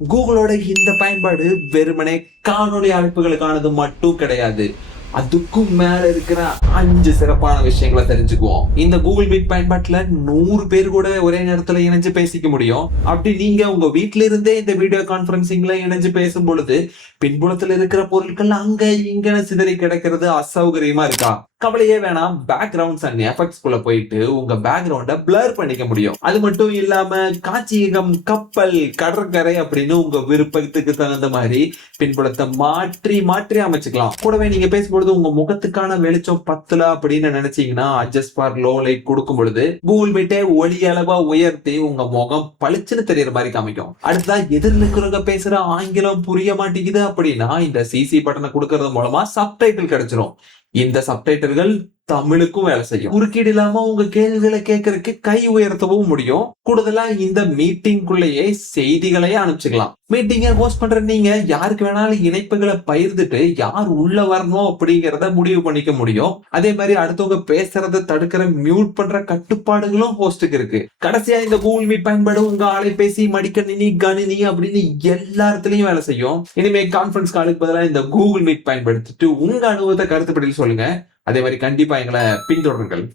கூகுளோட இந்த பயன்பாடு வெறுமனே காணொளி அழைப்புகளுக்கானது மட்டும் கிடையாது. அதுக்கும் மேல இருக்கிற 5 சிறப்பான விஷயங்களை தெரிஞ்சுக்குவோம். இந்த கூகுள் மீட் பயன்பாட்டுல 100 பேர் கூட ஒரே நேரத்துல இணைஞ்சு பேசிக்க முடியும். அப்படி நீங்க உங்க வீட்ல இருந்தே இந்த வீடியோ கான்பரன்சிங்ல இணைஞ்சு பேசும் பொழுது பின்புலத்துல இருக்கிற பொருட்கள் அங்க இங்கன சிதறி கிடக்கிறது அசௌகரியமா இருக்கா? கவலையே வேணாம். பேக்ரவுண்ட்ஸ் அண்ட் எஃபெக்ட்ஸ் குள்ள போயிட்டு உங்க பேக்ரவுண்ட பிளர் பண்ணிக்க முடியும். அது மட்டும் இல்லாம காட்சியகம், கப்பல், கடற்கரை அப்படின்னு உங்க விருப்பத்துக்கு தகுந்த மாதிரி பின்புலத்தை மாற்றி மாற்றி அமைச்சுக்கலாம். கூடவே நீங்க பேசும்பொழுது உங்க முகத்துக்கான வெளிச்சம் பத்தல அப்படின்னு நினைச்சீங்கன்னா அட்ஜஸ்ட் ஃபார் லோ லைட் கொடுக்கும் பொழுது கூகுள் மீட்டே ஒளி அளவா உயர்த்தி உங்க முகம் பளிச்சுன்னு தெரியற மாதிரி காமிக்கும். அடுத்ததா எதிரில் இருக்கிறவங்க பேசுற ஆங்கிலம் புரிய மாட்டேங்குது அப்படின்னா இந்த சிசி பட்டனை கொடுக்கறது மூலமா சப்டைட்டில் கிடைச்சிரும். இந்த சப்டைட்டில்கள் தமிழுக்கும் வேலை செய்யும். குறுக்கீடு இல்லாம உங்க கேள்விகளை கேட்கறதுக்கு கை உயர்த்தவும் முடியும். கூடுதலா இந்த மீட்டிங்குள்ளேயே செய்திகளையே அனுப்பிச்சுக்கலாம். மீட்டிங்க ஹோஸ்ட் பண்ற நீங்க யாருக்கு வேணாலும் இணைப்புகளை பகிர்ந்துட்டு யார் உள்ள வரணும் அப்படிங்கறத முடிவு பண்ணிக்க முடியும். அதே மாதிரி அடுத்தவங்க பேசுறதை தடுக்கிற மியூட் பண்ற கட்டுப்பாடுகளும் ஹோஸ்டுக்கு இருக்கு. கடைசியா இந்த கூகுள் மீட் பயன்பாடு உங்க அலைபேசி, மடிக்கணினி, கணினி அப்படின்னு எல்லா இடத்துலயும் வேலை செய்யும். இனிமே கான்பரன்ஸ் காலுக்கு பதிலாக இந்த கூகுள் மீட் பயன்படுத்திட்டு உங்க அனுபவத்தை கருத்துப்படியில் சொல்லுங்க. அதே மாதிரி கண்டிப்பா எங்களை பின்தொடருங்கள்.